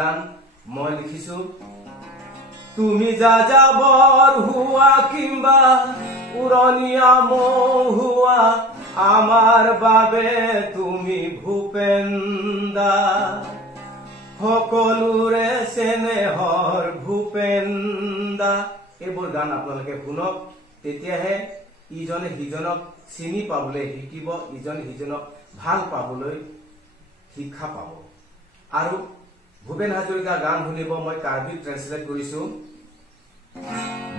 গান মই লিখিছো তুমি যাযাবৰ হুৱা কিম্বা উৰণীয়া মহুৱা আমাৰ বাবে তুমি ভূপেন্দা সকলোৰে চেনেহৰ ভূপেন্দা। এইবোৰ গান আপোনালোকে শুনক, তেতিয়াহে ইজনে সিজনক চিনি পাবলৈ শিকিব, ইজনে সিজনক ভাল পাবলৈ শিক্ষা পাব। আৰু ভূপেন হাজৰিকা গান শুনিব, মই কাৰ্বি ট্ৰেন্সলেট কৰিছো।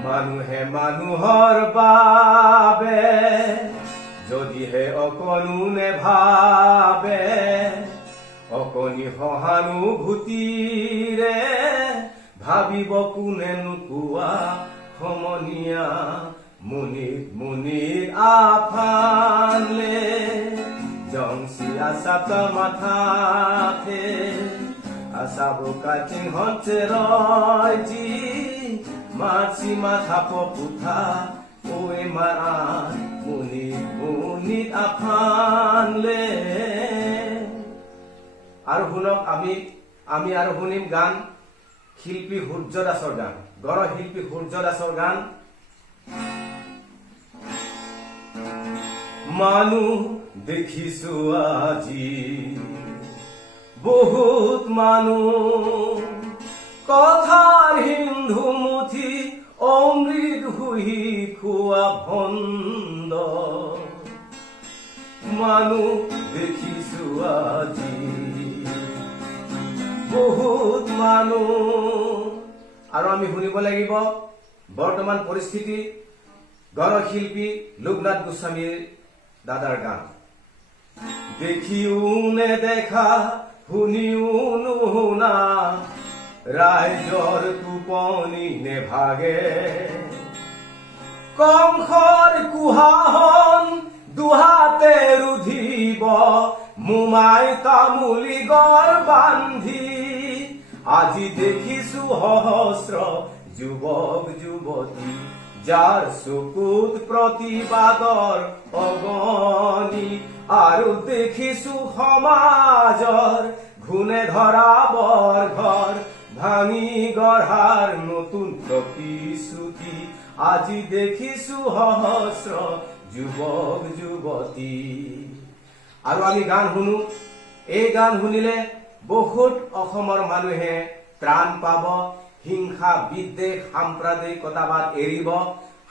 মানুহে মানুহৰ বাবে যদিহে অকণো নেভাবে, অকণি সহানুভূতিৰে ভাবিব কোনেনো কোৱা সমনীয়া মুনিত মুনিত আফালে জংচি আচাতা মাথাতে asabu kacing honceroji matsi matha poputha oe maran munit munit aphanle। আৰু শুনক আমি আৰু শুনিম গান শিল্পী সূৰ্য দাসৰ গান, গড় শিল্পী সূৰ্য দাসৰ গান। মানুহ দেখিছো আজি বহুত মানুহ কথাৰ সিন্ধু মুঠি অমৃত হুহি খোৱা ভণ্ড। মানুহ দেখিছো আজি বহুত মানুহ। আৰু আমি শুনিব লাগিব বৰ্তমান পৰিস্থিতি গড় শিল্পী লোকনাথ গোস্বামীৰ দাদাৰ গান। দেখিও নেদেখা শুনিও নুশুনা ৰাইজৰ টোপনি নেভাগে, কংসৰ কুহাহন দুহাতে ৰুধিব মোমাই তামুলি গড় বান্ধি। আজি দেখিছো সহস্ৰ যুৱক যুৱতী যাৰ চকুত প্ৰতিবাদৰ অগণি। আৰু দেখিছো সমাজৰ ঘুণে ধৰা বৰ ঘৰ ভাঙি গঢ়াৰ নতুন প্ৰতিশ্ৰুতি। আজি দেখিছো সহস্ৰ যুৱক যুৱতী। আৰু আমি গান শুনো, এই গান শুনিলে বহুত অসমৰ মানুহে ত্ৰাণ পাব, হিংসা বিদ্বেষ সাম্প্ৰদায়িকতাবাদ এৰিব।